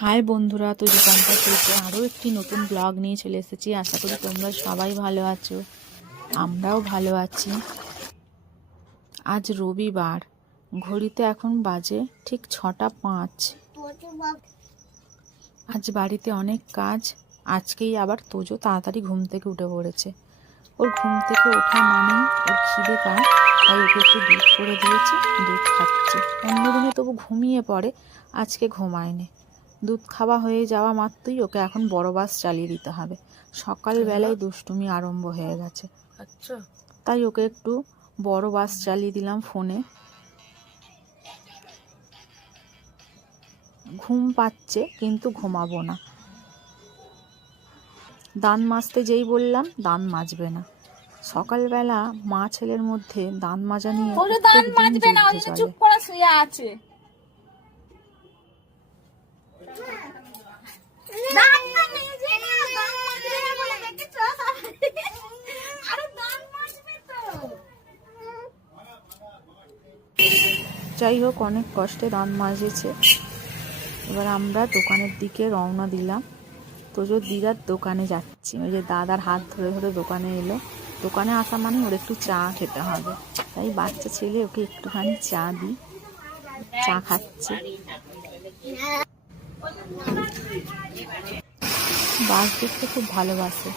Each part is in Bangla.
হাই বন্ধুরা, তো দোকানটা চলছে আরও একটি নতুন ব্লগ নিয়ে চলে এসেছি। আশা করি তোমরা সবাই ভালো আছো, আমরাও ভালো আছি। আজ রবিবার, ঘড়িতে এখন বাজে ঠিক 6:05। আজ বাড়িতে অনেক কাজ। আজকেই আবার তোজো তাড়াতাড়ি ঘুম থেকে উঠে পড়েছে। ওর ঘুম থেকে ওঠা মানেই ওর খিদে পায়, তাই ওকে একটু দুধ করে দিয়েছি, দুধ খাচ্ছে। অন্যদিনে তবু ঘুমিয়ে পড়ে, আজকে ঘুমায়নি। দুধ খাওয়া হয়ে যাওয়া মাত্রই ওকে এখন বড় বাস চালিয়ে দিতে হবে। সকালবেলায় দুষ্টুমি আরম্ভ হয়ে গেছে, আচ্ছা, তাই ওকে একটু বড় বাস চালিয়ে দিলাম ফোনে। ঘুম পাচ্ছে কিন্তু ঘুমাবো না। দাঁত মাজতে যেই বললাম, দাঁত মাজবে না। সকালবেলা মা ছেলের মধ্যে দাঁত মাজা নিয়ে প্রত্যেকদিন যুদ্ধ চলে। যাই হোক, অনেক কষ্টে দাঁত মাজেছে। এবার আমরা দোকানের দিকে রওনা দিলাম। তোজো দিদার দোকানে যাচ্ছি। ওই যে দাদার হাত ধরে ধরে দোকানে এলো। দোকানে আসা মানে ওর একটু চা খেতে হবে, তাই বাচ্চা ছেলে ওকে একটুখানি চা দিই। চা খাচ্ছে। বাস দেখতে খুব ভালোবাসে।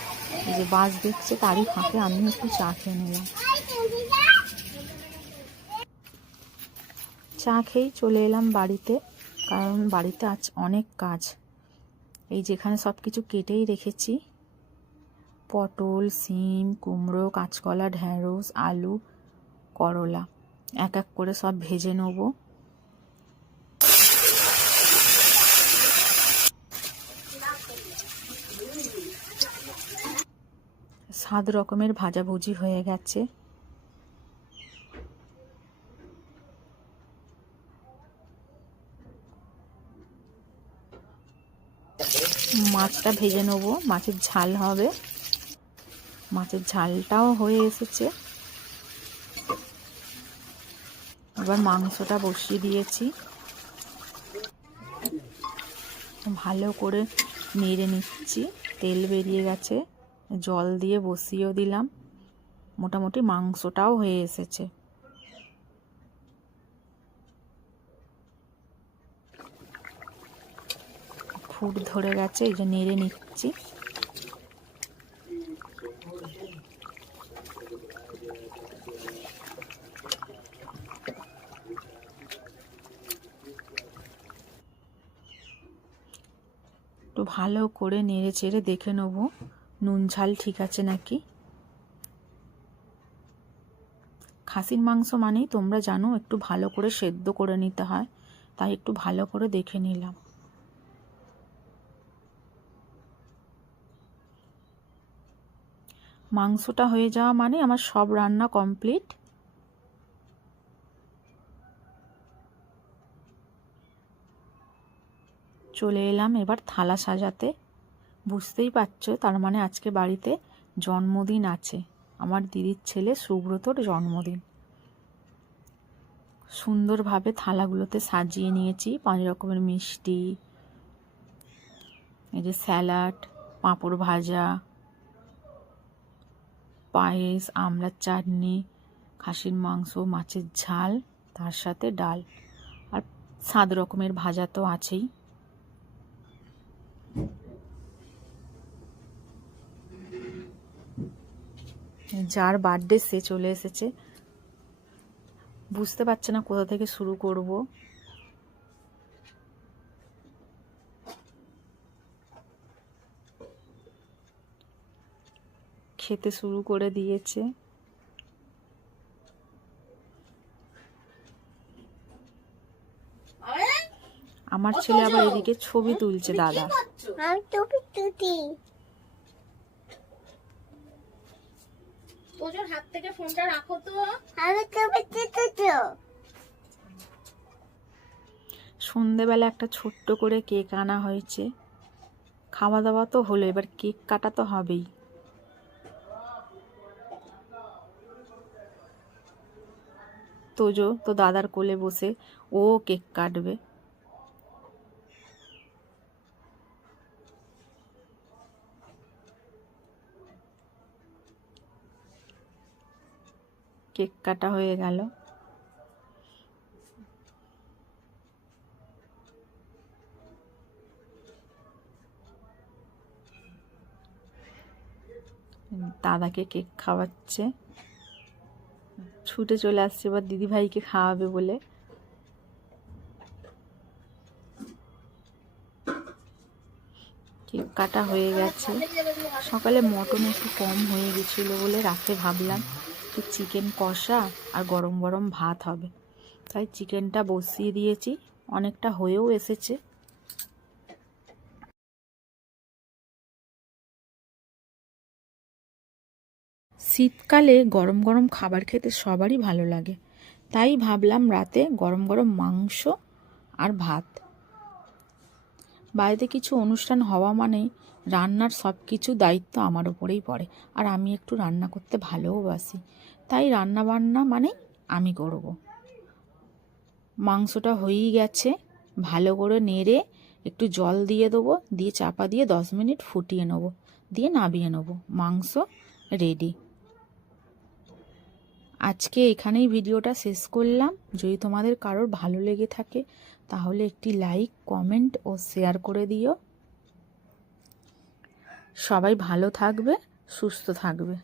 এই যে বাস দেখছে, তারই ফাঁকে আমি একটু চা খেয়ে নিলাম। চা খেয়েই চলে এলাম বাড়িতে, কারণ বাড়িতে আজ অনেক কাজ। এই যেখানে সব কিছু কেটেই রেখেছি, পটল, সিম, কুমড়ো, কাঁচকলা, ঢেঁড়স, আলু, করলা এক এক করে সব ভেজে নেব। সাত রকমের ভাজাভুজি হয়ে গেছে। মাছটা ভেজে নেব, মাছের ঝাল হবে। মাছের ঝালটাও হয়ে এসেছে। এবার মাংসটা বসিয়ে দিয়েছি, ভালো করে নেড়ে নিচ্ছি। তেল বেরিয়ে গেছে, জল দিয়ে বসিয়েও দিলাম। মোটামুটি মাংসটাও হয়ে এসেছে। ফুট ধরে গেছে, এই যে নেড়ে নিচ্ছি। একটু ভালো করে নেড়ে চেড়ে দেখে নেব নুন ঝাল ঠিক আছে নাকি। খাসির মাংস মানেই তোমরা জানো একটু ভালো করে সেদ্ধ করে নিতে হয়, তাই একটু ভালো করে দেখে নিলাম। মাংসটা হয়ে যাওয়া মানে আমার সব রান্না কমপ্লিট। চলে এলাম এবার থালা সাজাতে। বুঝতেই পারছো, তার মানে আজকে বাড়িতে জন্মদিন আছে। আমার দিদির ছেলে সুব্রতর জন্মদিন। সুন্দরভাবে থালাগুলোতে সাজিয়ে নিয়েছি। 5 রকমের মিষ্টি, এই যে স্যালাড, পাঁপড় ভাজা, পায়েস, আমড়ার চাটনি, খাসির মাংস, মাছের ঝাল, তার সাথে ডাল, আর 7 রকমের ভাজা তো আছেই। যার বার্থডে সে চলে এসেছে। বুঝতে পারছে না কোথা থেকে শুরু করব। খেতে শুরু করে দিয়েছে। আমার ছেলে আবার এদিকে ছবি তুলছে দাদা। তোজোর হাত থেকে ফোনটা রাখো তো। সন্ধেবেলা একটা ছোট্ট করে কেক আনা হয়েছে। খাওয়া দাওয়া তো হলো, এবার কেক কাটা তো হবেই। তোজো তো দাদার কোলে বসে ও কেক কাটবে। কেক কাটা হয়ে গেল। দাদাকে কেক খাওয়াচ্ছে, ছুটে চলে আসছে এবার দিদিভাইকে খাওয়াবে বলে। কেক কাটা হয়ে গেছে। সকালে মটন একটু কম হয়ে গেছিলো বলে রাতে ভাবলাম যে চিকেন কষা আর গরম গরম ভাত হবে, তাই চিকেনটা বসিয়ে দিয়েছি, অনেকটা হয়েও এসেছে। শীতকালে গরম গরম খাবার খেতে সবারই ভালো লাগে, তাই ভাবলাম রাতে গরম গরম মাংস আর ভাত। বাড়িতে কিছু অনুষ্ঠান হওয়া মানেই রান্নার সব কিছু দায়িত্ব আমার ওপরেই পড়ে, আর আমি একটু রান্না করতে ভালোবাসি, তাই রান্না বান্না মানে আমি করব। মাংসটা হয়েই গেছে, ভালো করে নেড়ে একটু জল দিয়ে দেবো, দিয়ে চাপা দিয়ে 10 মিনিট ফুটিয়ে নেবো, দিয়ে নামিয়ে নেবো। মাংস রেডি। আজকে এখানেই ভিডিওটা শেষ করলাম। যদি তোমাদের কারোর ভালো লেগে থাকে তাহলে একটি লাইক, কমেন্ট ও শেয়ার করে দিও। সবাই ভালো থাকবে, সুস্থ থাকবে।